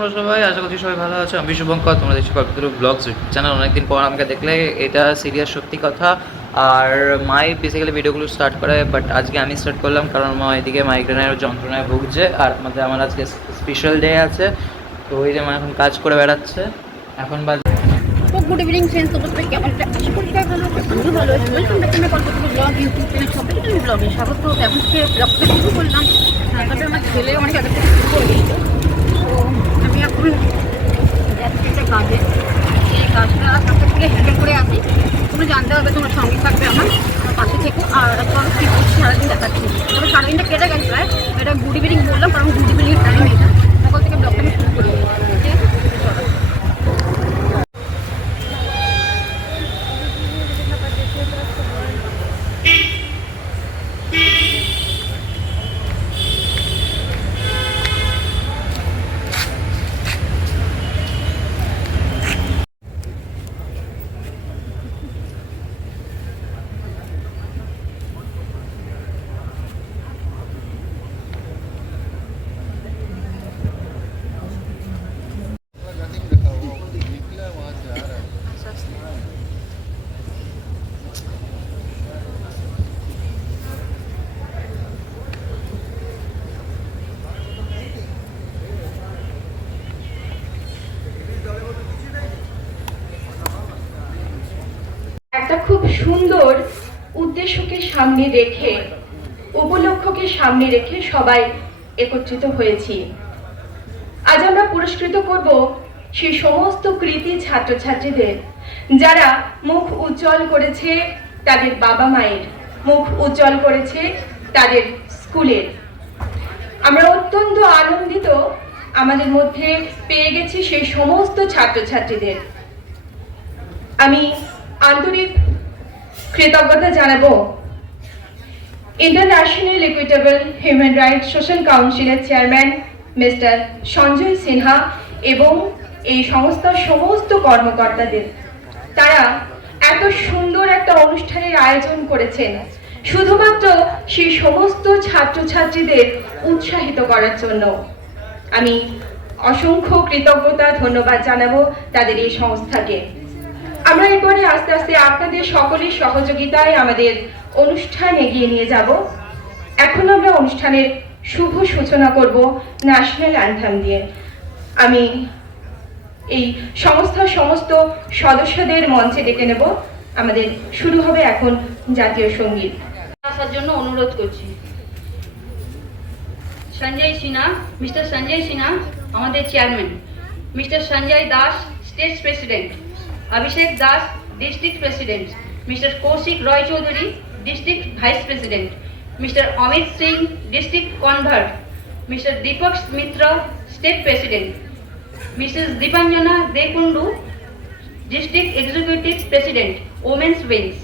তোমরা সবাই? আশা করছি সবাই ভালো আছো। আমি শুভঙ্কর, তোমরা দেখছি কল্পতরু ব্লগস চ্যানেল। অনেকদিন পর আমাকে দেখলে, এটা সিরিয়াস সত্যি কথা। আর মাই বেসিক্যালি ভিডিওগুলো স্টার্ট করে, বাট আজকে আমি স্টার্ট করলাম কারণ মা এদিকে মাইগ্রেনের যন্ত্রণায় ভুগছে। আর আমার আজকে স্পেশাল ডে আছে, তো ওই যে মা এখন কাজ করে বেড়াচ্ছে। এখন বাজে তো গুড ইভিনিং ফ্রেন্ডস, অবশ্যই কেমন আশা করি সবাই ভালো আছে, আমিও ভালো আছি। Welcome back to my Kalpataru blog YouTube channel. সবাইকে আমি ব্লগে স্বাগত। এখন থেকে ব্লগটা শুরু করলাম, তবে আমার ছেলে অনেক আগে থেকে শুরু করে দিয়েছে। তো আমি এখন যাচ্ছি একটা কাজে, এই কাজটা কাছে থেকে হ্যান্ডেল করে আসি। তুমি জানতে হবে, তোমার সঙ্গে থাকবে আমার পাশে থেকে। আর এখন কী করছি সারাদিন দেখাচ্ছি, তবে সারাদিনটা কেটে গেছে প্রায়। এটা গুড ইভিনিং বললাম কারণ গুড ইভিনিং টাইম এটা, সকাল থেকে ব্লগটা আমি শুরু করি। ঠিক আছে, চলো। একটা খুব সুন্দর উদ্দেশ্যকে সামনে রেখে, উপলক্ষকে সামনে রেখে সবাই একত্রিত হয়েছি। আজ আমরা পুরস্কৃত করব সেই সমস্ত কৃতি ছাত্রছাত্রীদের যারা মুখ উজ্জ্বল করেছে তাদের বাবা মায়ের, মুখ উজ্জ্বল করেছে তাদের স্কুলের। আমরা অত্যন্ত আনন্দিত আমাদের মধ্যে পেয়ে গেছি সেই সমস্ত ছাত্রছাত্রীদের। আমি আন্তরিক কৃতজ্ঞতা জানাবো international equitable human rights social কাউন্সিলের চেয়ারম্যান মিস্টার সঞ্জয় সিনহা এবং এই সংস্থার সমস্ত কর্মকর্তাদের। তারা এত সুন্দর একটা অনুষ্ঠানের আয়োজন করেছেন শুধুমাত্র সেই সমস্ত ছাত্রছাত্রীদের উৎসাহিত করার জন্য। আমি অসংখ্য কৃতজ্ঞতা ধন্যবাদ জানাবো তাদের এই সংস্থাকে। আমরা এরপরে আস্তে আস্তে আপনাদের সকলের সহযোগিতায় আমাদের অনুষ্ঠান এগিয়ে নিয়ে যাব। এখন আমরা অনুষ্ঠানের শুভ সূচনা করব ন্যাশনাল অ্যান্থেম দিয়ে। আমি এই সংস্থার সমস্ত সদস্যদের মঞ্চে ডেকে নেব। আমাদের শুরু হবে এখন জাতীয় সঙ্গীত। আসার জন্য অনুরোধ করছি। সঞ্জয় সিনহা, মিস্টার সঞ্জয় সিনহা আমাদের chairman, Mr Sanjay Das state president, Abhishek Das district president, Mr Kaushik Roy Chowdhury district vice president, Mr Amit Singh district convert, Mr Dipak Mitra state president, Mrs Dipanjana Dekundu district executive president women's wings,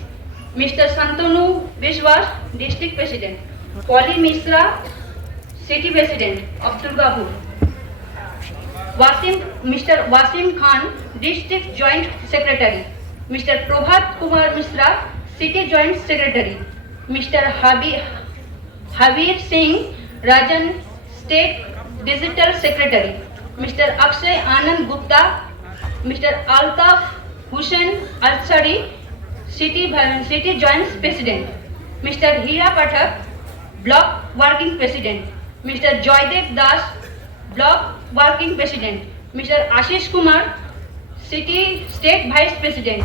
Mr Shantanu Biswas district president, Poly Mishra city president of Durgapur, Mr. Wasim Khan, District Joint Secretary, Mr. Prabhat Kumar Misra, City Joint Secretary, Mr. Habir Singh Rajan, State Digital Secretary, Mr. Akshay Anand Gupta, Mr. Altaf Hussain Alsari, City Joint President, Mr. Hira Pathak, Block Working President, Mr. Joydev Das, Block Working President, Mr. Ashish Kumar, City State Vice President,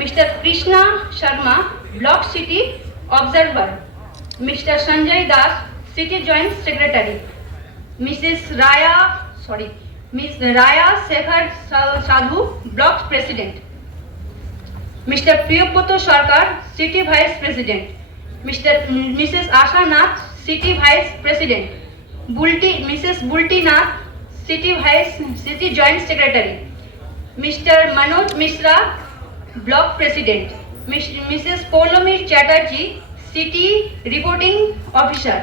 Mr. Krishna Sharma, Block City Observer, Mr. Sanjay Das, City Joint Secretary, Miss Raya Shekhar Sadhu, Block President, Mr. Priyopoto Sarkar, City Vice President, Mrs. Asha Nath, City Vice President, Mrs. Bulti Nath, City Joint Secretary, Mr. Manoj Mishra, Block President, Mrs. Polomi Chatterjee, City Reporting Officer,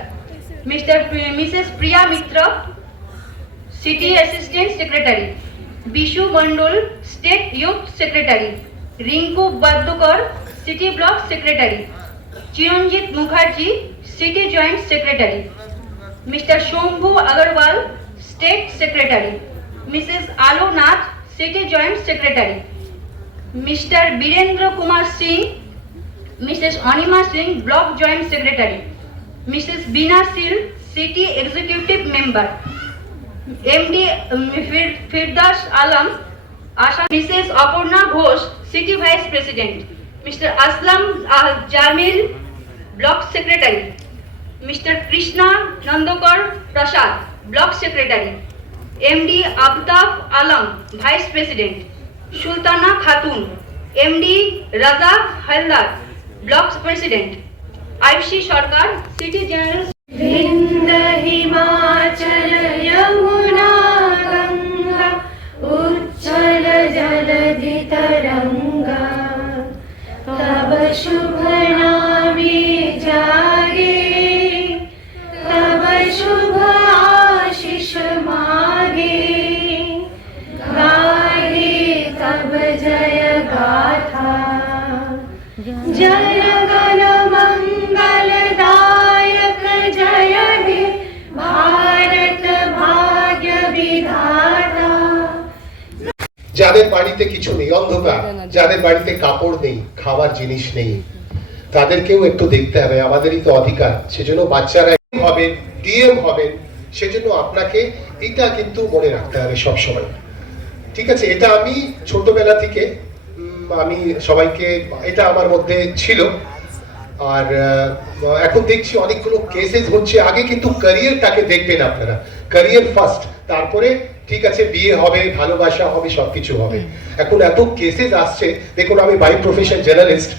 Mrs. Priya Mitra, City Assistant Secretary, Bishu Mandol, State Youth Secretary, Rinku Badukar, City Block Secretary, Chiranjit Mukherjee, City Joint Secretary, Mr. Shambhu Agarwal, State Secretary, Mrs. Alu Nath, City Joint Secretary. Mr. Birendra Kumar Singh, Mrs. Anima Singh, Block Joint Secretary. Mrs. Bina Sil, City Executive Member. MD Firdaus Alam, Asha. Mrs. Apurna Ghosh, City Vice President. Mr. Aslam Jamil, Block Secretary. Mr. Krishna Nandakar Prasad, Block Secretary. MD Abtaf Alam, Vice President. Sultana Khatun, MD Raza Haldar, Block President. Ayushi Sarkar, City General. Vindhya Himachal Yamuna Ganga उच्चल जलधि तरंगा तब शुभ नामे जागे तब शुभ आशीष मागे गाहे तब जय गाथा जय गण मंगलदायक जय हे भारत भाग्य विधाता। যাদের বাড়িতে কিছু নেই, অন্ধকার, যাদের বাড়িতে কাপড় নেই, খাওয়ার জিনিস নেই, তাদেরকেও একটু দেখতে হবে, আমাদেরই তো অধিকার। সেজন্য বাচ্চারা হবেন, ডিএম হবেন, সেজন্য আপনাকে এটা কিন্তু মনে রাখতে হবে সব সময়। ঠিক আছে, এটা আমি ছোটবেলা থেকে আমি সবাইকে, এটা আমার মধ্যে ছিল। আর এখন দেখছি অনেকগুলো কেসেস হচ্ছে। আগে কিন্তু ক্যারিয়ারটাকে দেখবেন আপনারা, ক্যারিয়ার ফার্স্ট, তারপরে ঠিক আছে বিয়ে হবে, ভালোবাসা হবে, সবকিছু হবে। এখন এত কেসেস আসছে, দেখুন আমি বাই প্রফেশন জার্নালিস্ট,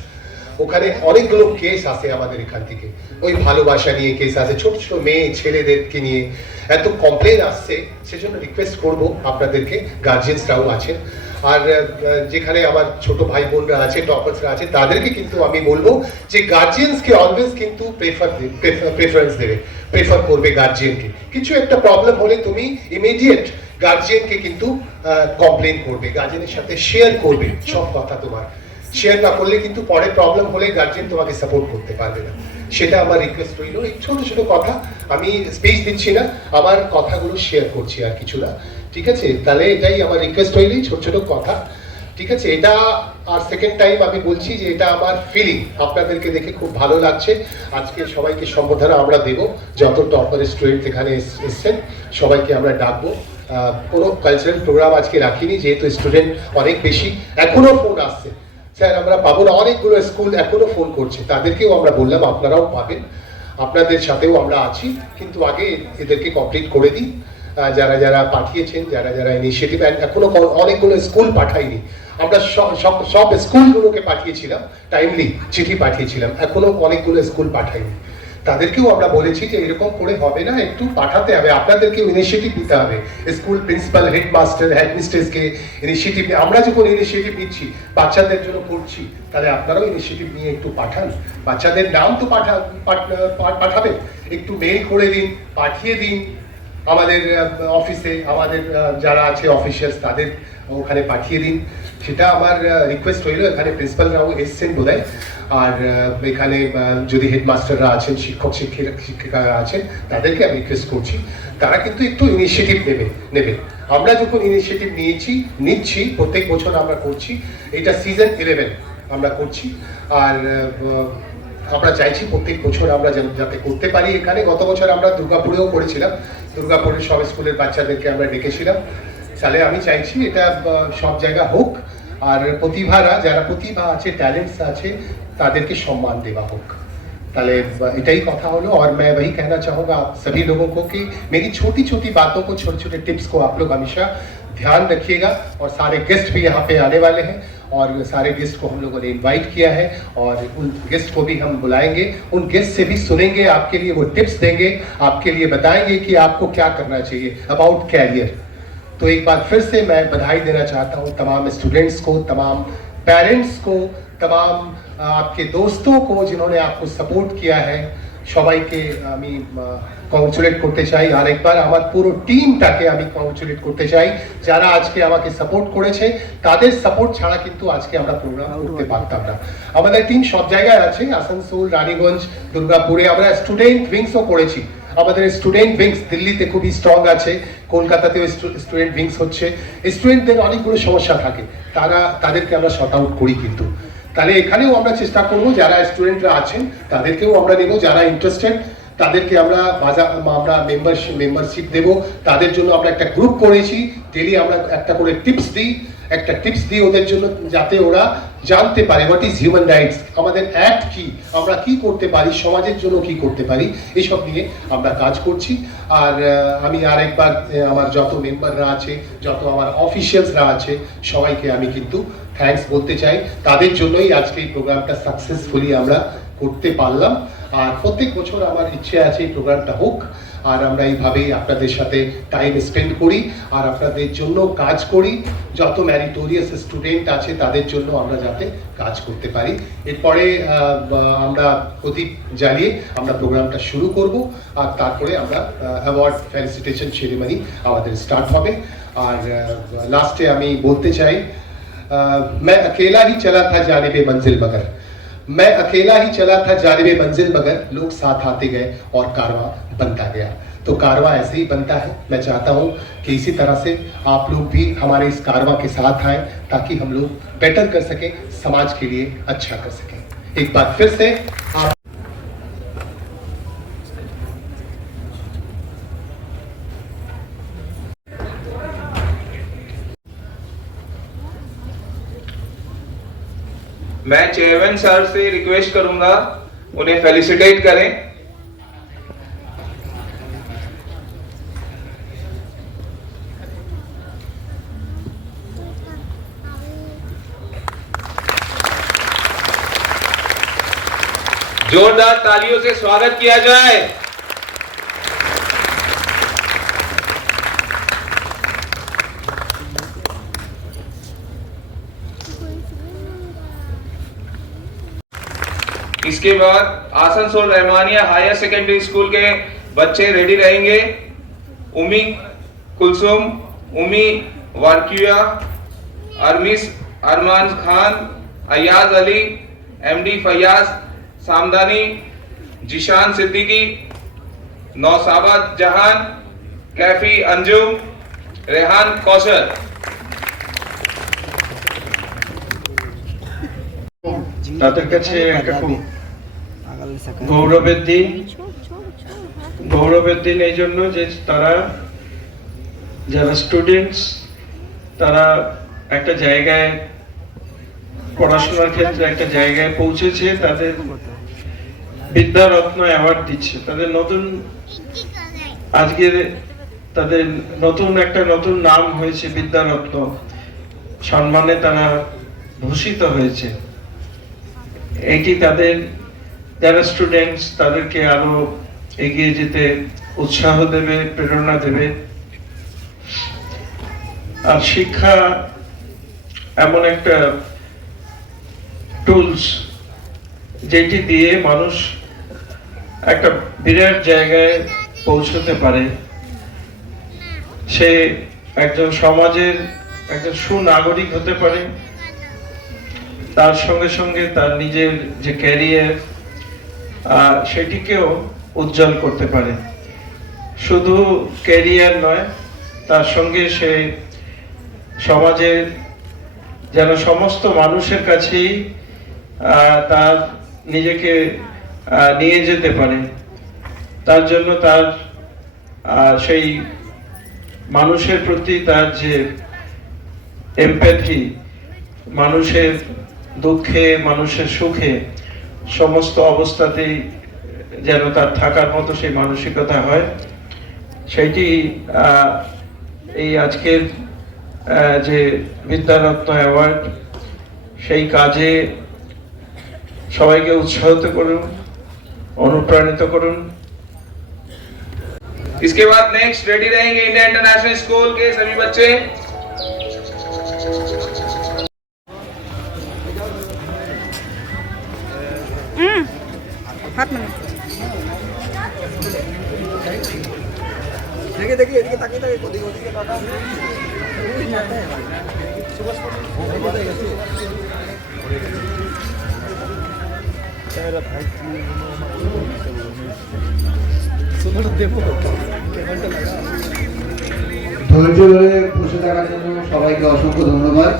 ওখানে অনেকগুলো কেস আসে আমাদের এখান থেকে, ওই ভালোবাসা নিয়ে কেস আছে, ছোট ছোট মেয়ে ছেলেদেরকে নিয়ে এত কমপ্লেন আসছে। সেজন্য রিকোয়েস্ট করবো আপনাদেরকে, গার্জিয়ানসরাও আছেন, আর যেখানে আমার ছোট ভাই বোনরা আছে, টপার্সরা আছে, তাদেরকে কিন্তু আমি বলবো যে গার্জিয়ানসকে অলওয়েজ কিন্তু প্রেফারেন্স দেবে, প্রেফার করবে গার্জিয়ানকে। কিছু একটা প্রবলেম হলে তুমি ইমিডিয়েট গার্জিয়ানকে কিন্তু কমপ্লেন করবে, গার্জিয়ানের সাথে শেয়ার করবে সব কথা। তোমার শেয়ার না করলে কিন্তু পরে প্রবলেম হলে গার্জিয়ান তোমাকে সাপোর্ট করতে পারবে না। সেটা আমার রিকোয়েস্ট রইল। এই ছোট ছোট কথা, আমি স্পিচ দিচ্ছি না, আমার কথাগুলো শেয়ার করছি, আর কিছু না। ঠিক আছে, তাহলে এটাই আমার রিকোয়েস্ট হইলেই ছোট ছোট কথা। ঠিক আছে, এটা আর সেকেন্ড টাইম আমি বলছি যে এটা আমার ফিলিং, আপনাদেরকে দেখে খুব ভালো লাগছে। আজকে সবাইকে সম্বোধনা আমরা দেব, যত টপার স্টুডেন্ট এখানে এসছেন সবাইকে আমরা ডাকবো। কোনো কালচারাল প্রোগ্রাম আজকে রাখিনি, যেহেতু স্টুডেন্ট অনেক বেশি। এখনো ফোন আসছে, স্যার আমরা পাবো না, অনেকগুলো স্কুল এখনো ফোন করছে, তাদেরকেও আমরা বললাম আপনারাও পাবেন, আপনাদের সাথেও আমরা আছি, কিন্তু আগে এদেরকে কমপ্লিট করে দিই। যারা যারা পাঠিয়েছেন, যারা যারা ইনিশিয়েটিভ, এখনো অনেকগুলো স্কুল পাঠাইনি, আমরা সব স্কুলগুলোকে পাঠিয়েছিলাম, টাইমলি চিঠি পাঠিয়েছিলাম, এখনো অনেকগুলো স্কুল পাঠাইনি। তাদেরকেও আমরা বলেছি যে এরকম করে হবে না, একটু পাঠাতে হবে, আপনাদেরকেও ইনিশিয়েটিভ নিতে হবে। স্কুল প্রিন্সিপাল, হেডমাস্টার, হেডমিস্ট্রেসকে ইনিশিয়েটিভ, আমরা যখন ইনিশিয়েটিভ নিচ্ছি, বাচ্চাদের জন্য করছি, তাহলে আপনারাও ইনিশিয়েটিভ নিয়ে একটু পাঠান। বাচ্চাদের নাম তো পাঠাবেন, একটু মেইল করে দিন, পাঠিয়ে দিন আমাদের অফিসে, আমাদের যারা আছে অফিসিয়ালস, তাদের ওখানে পাঠিয়ে দিন। সেটা আমার রিকোয়েস্ট রইল। এখানে প্রিন্সিপালরাও এসছেন বোধহয়, আর এখানে যদি হেডমাস্টাররা আছেন, শিক্ষিকারা আছেন, তাদেরকে আমি রিকোয়েস্ট করছি, তারা কিন্তু একটু ইনিশিয়েটিভ নেবে। আমরা যখন ইনিশিয়েটিভ নিচ্ছি, প্রত্যেক বছর আমরা করছি, এটা সিজন 11 আমরা করছি, আর আমরা চাইছি প্রত্যেক বছর আমরা যাতে করতে পারি। এখানে গত বছর আমরা দুর্গাপুরেও করেছিলাম, দুর্গাপুরের সব স্কুলের বাচ্চাদেরকে আমরা ডেকেছিলাম। তাহলে আমি চাইছি এটা সব জায়গা হোক, আর যারা প্রতিভা আছে, ট্যালেন্টস আছে, তাদেরকে সম্মান দেওয়া হোক। ताले इटाई कथा हलो। और मैं वही कहना चाहूँगा आप सभी लोगों को कि मेरी छोटी छोटी बातों को, छोटे छोटे टिप्स को आप लोग हमेशा ध्यान रखिएगा। और सारे गेस्ट भी यहाँ पे आने वाले हैं और सारे गेस्ट को हम लोगों ने इनवाइट किया है और उन गेस्ट को भी हम बुलाएंगे, उन गेस्ट से भी सुनेंगे, आपके लिए वो टिप्स देंगे, आपके लिए बताएंगे कि आपको क्या करना चाहिए अबाउट कैरियर। तो एक बार फिर से मैं बधाई देना चाहता हूँ तमाम स्टूडेंट्स को, तमाम पेरेंट्स को, तमाम आपके दोस्तों को जिन्होंने आपको सपोर्ट किया है। সবাইকে আমি কংগ্রেচুলেট করতে চাই, আর একবার আমার পুরো টিমটাকে আমি কংগ্রেচুলেট করতে চাই যারা আজকে আমাকে সাপোর্ট করেছে। তাদের সাপোর্ট ছাড়া কিন্তু আজকে আমরা প্রোগ্রাম করতে পারতাম না। আমাদের টিম সব জায়গায় আছে, আসানসোল, রানীগঞ্জ, দুর্গাপুরে আমরা স্টুডেন্ট উইংসও করেছি। আমাদের স্টুডেন্ট উইংস দিল্লিতে খুবই স্ট্রং আছে, কলকাতাতেও স্টুডেন্ট উইংস হচ্ছে। স্টুডেন্টদের অনেকগুলো সমস্যা থাকে, তাদেরকে আমরা শর্ট আউট করি। কিন্তু তাহলে এখানেও আমরা চেষ্টা করব যারা স্টুডেন্টরা আছেন তাদেরকেও আমরা নেব, যারা ইন্টারেস্টেড তাদেরকে আমরা মেম্বারশিপ দেব। তাদের জন্য আমরা একটা গ্রুপ করেছি, ডেলি আমরা একটা করে টিপস দিই ওদের জন্য, যাতে ওরা জানতে পারে হোয়াট ইজ হিউম্যান রাইটস, আমাদের অ্যাক্ট কি, আমরা কি করতে পারি, সমাজের জন্য কি করতে পারি, এইসব নিয়ে আমরা কাজ করছি। আর আমি আরেকবার আমার যত মেম্বাররা আছে, যত আমার অফিসিয়ালসরা আছে, সবাইকে আমি কিন্তু থ্যাঙ্কস বলতে চাই। তাদের জন্যই আজকে এই প্রোগ্রামটা সাকসেসফুলি আমরা করতে পারলাম। আর প্রত্যেক বছর আমার ইচ্ছে আছে এই প্রোগ্রামটা হোক, আর আমরা এইভাবেই আপনাদের সাথে টাইম স্পেন্ড করি আর আপনাদের জন্য কাজ করি। যত ম্যারিটোরিয়াস স্টুডেন্ট আছে তাদের জন্য আমরা যাতে কাজ করতে পারি। এরপরে আমরা প্রদীপ জ্বালিয়ে আমরা প্রোগ্রামটা শুরু করব, আর তারপরে আমরা অ্যাওয়ার্ড ফেলিসিটেশন সেরেমনি আমাদের স্টার্ট হবে। আর লাস্টে আমি বলতে চাই, मैं अकेला ही चला था जानिबे मंजिल मगर, मैं अकेला ही चला था जानिबे मंजिल मगर, लोग साथ आते गए और कारवां बनता गया। तो कारवां ऐसे ही बनता है। मैं चाहता हूँ कि इसी तरह से आप लोग भी हमारे इस कारवां के साथ आए, ताकि हम लोग बेटर कर सकें, समाज के लिए अच्छा कर सकें। एक बार फिर से आप मैं चेयरमैन सर से रिक्वेस्ट करूंगा उन्हें फेलिसिटेट करें। जोरदार तालियों से स्वागत किया जाए। इसके बाद Asansol Rahmania higher secondary school के बच्चे रेडी रहेंगे। उमी कुलसुम, उमी वारकिया, अरमिस अरमान खान, अयाज अली, एमडी फयाज सामदानी, जिशान सिद्दीकी, नौसाबा जहान, कैफी अंजुम, रेहान कौशल। তাদের কাছে একটা খুব গৌরবের দিন এই জন্য যে তারা যারা স্টুডেন্টস তারা একটা জায়গায় পড়াশোনার ক্ষেত্রে একটা জায়গায় পৌঁছেছে, তাদের বিদ্যারত্ন অ্যাওয়ার্ড দিচ্ছে। তাদের নতুন আজকে তাদের নতুন নাম হয়েছে বিদ্যারত্ন সম্মানে তারা ভূষিত হয়েছে। এটি তাদের যারা স্টুডেন্টস তাদেরকে আরো এগিয়ে যেতে উৎসাহ দেবে, প্রেরণা দেবে। আর শিক্ষা এমন একটা টুলস যেটি দিয়ে মানুষ একটা বিরাট জায়গায় পৌঁছতে পারে। সে একজন সমাজের একজন সুনাগরিক হতে পারে, তার সঙ্গে সঙ্গে তার নিজের যে ক্যারিয়ার সেটিকেও উজ্জ্বল করতে পারে। শুধু ক্যারিয়ার নয়, তার সঙ্গে সে সমাজের যেন সমস্ত মানুষের কাছেই তার নিজেকে নিয়ে যেতে পারে। তার জন্য তার সেই মানুষের প্রতি তার যে এমপ্যাথি, মানুষের দুঃখে মানুষের সুখে সমস্ত অবস্থাতেই যেন তার থাকার মতো সেই মানসিকতা হয়, সেইটি এই আজকের যে বিদ্যারত্ন অ্যাওয়ার্ড সেই কাজে সবাইকে উৎসাহিত করুন, অনুপ্রাণিত করুন। इसके बाद नेक्स्ट रेडी रहेंगे इंडिया इंटरनेशनल स्कूल के सभी बच्चे। देखिए एदिके ताकिए ओदिके ताका ধৈর্য ধরে বসে থাকার জন্য সবাইকে অসংখ্য ধন্যবাদ।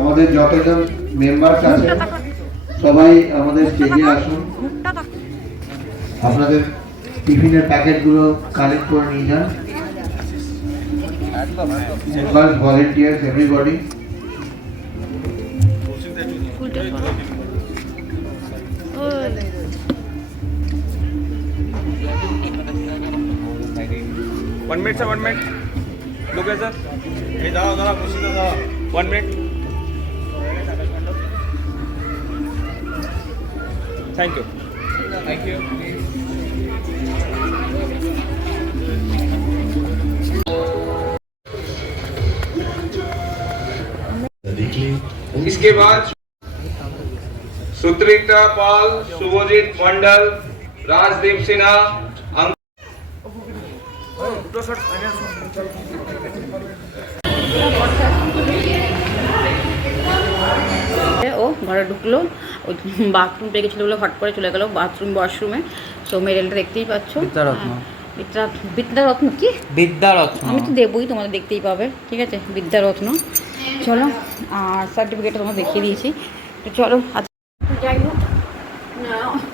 আমাদের যতজন মেম্বার্স আছে সবাই আমাদের স্টেজে আসুন, আপনাদের টিফিনের প্যাকেটগুলো কালেক্ট করে নিয়ে যান। Members, volunteers, everybody. One minute, sir. 1 minute. Look at sir. Hey, दादा, खुशी दादा. 1 minute. Thank you. Thank you. इसके बाद सुत्रिता पाल, शुभजीत मंडल, राजदीप सिन्हा, ও ঘরে ঢুকলো, ও বাথরুম পেয়ে গেছিলো বলে হট করে চলে গেলো বাথরুম ওয়াশরুমে। সো মেডেলটা দেখতেই পাচ্ছ, বিদ্যারত্ন। বিদ্যারত্ন কি? বিদ্যারত্ন। আমি তো দেবই, তোমাদের দেখতেই পাবে, ঠিক আছে? বিদ্যারত্ন। চলো, আর সার্টিফিকেটটা তোমাকে দেখিয়ে দিয়েছি। তো চলো, আচ্ছা যাই হোক,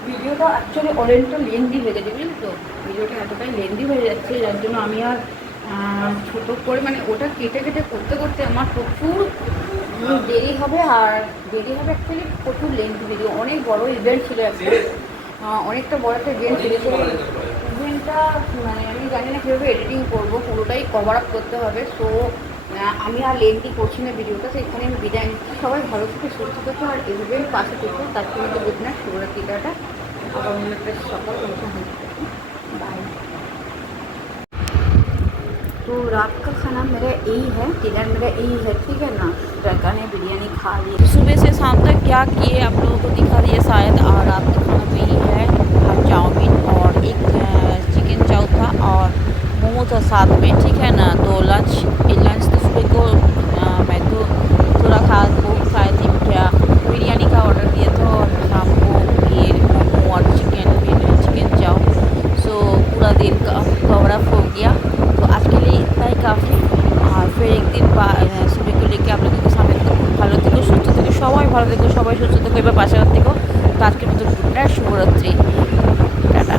ভিডিওটা অ্যাকচুয়ালি অনেকটা লেন্দি হয়ে গেছে, বুঝলি তো? ভিডিওটা এতটাই লেন্দি হয়ে যাচ্ছে, যার জন্য আমি আর ছোটো করে মানে ওটা কেটে কেটে করতে করতে আমার প্রচুর দেরি হবে। আর দেরি হবে অ্যাকচুয়ালি, প্রচুর লেন্দি ভিডিও, অনেক বড় ইভেন্ট ছিল একটা, অনেকটা বড় একটা ইভেন্ট ছিল। তো ইভেন্টটা মানে আমি জানি না কীভাবে এডিটিং করবো, পুরোটাই কভার আপ করতে হবে। সো আমি আর লেন্দি করছি না ভিডিওটা, তো এখানে আমি বিদায় নিচ্ছি। সবাই ভালো থেকে সুস্থ থেকো আর ইভেন্ট পাশে থেকো। তার জন্য তো বুঝ না শিবরাত্রিটা আবার অন্য একটা সকাল বাই। तो रात का खाना मेरा यही है, डिनर मेरा यही है, ठीक है ना? ट्रका ने बिरयानी खा ली। सुबह से शाम तक क्या किए आप लोगों को दिखा दिए शायद। और रात का खाना तो यही है, चाउमीन और एक चिकन चाउ था और मोमो था साथ में, ठीक है ना? तो लंच तो सुबह को मैं तो थोड़ा खाई थी, क्या बिरयानी का ऑर्डर दिया था, और शाम को ये मोमो और चिकन चाउ। सो पूरा दिन का कवर अप हो गया। तो आज के लिए इतना ही काफ़ी, और फिर एक दिन सुबह को लेके आप लोगों के सामने ভালো থেকো, সুস্থ থেকো, সবাই ভালো থেকো, সবাই সুস্থ থেকো, এবার পাশে থেকো। তো আজকের মতো গুড নাইট, শুভরাত্রি, টাটা।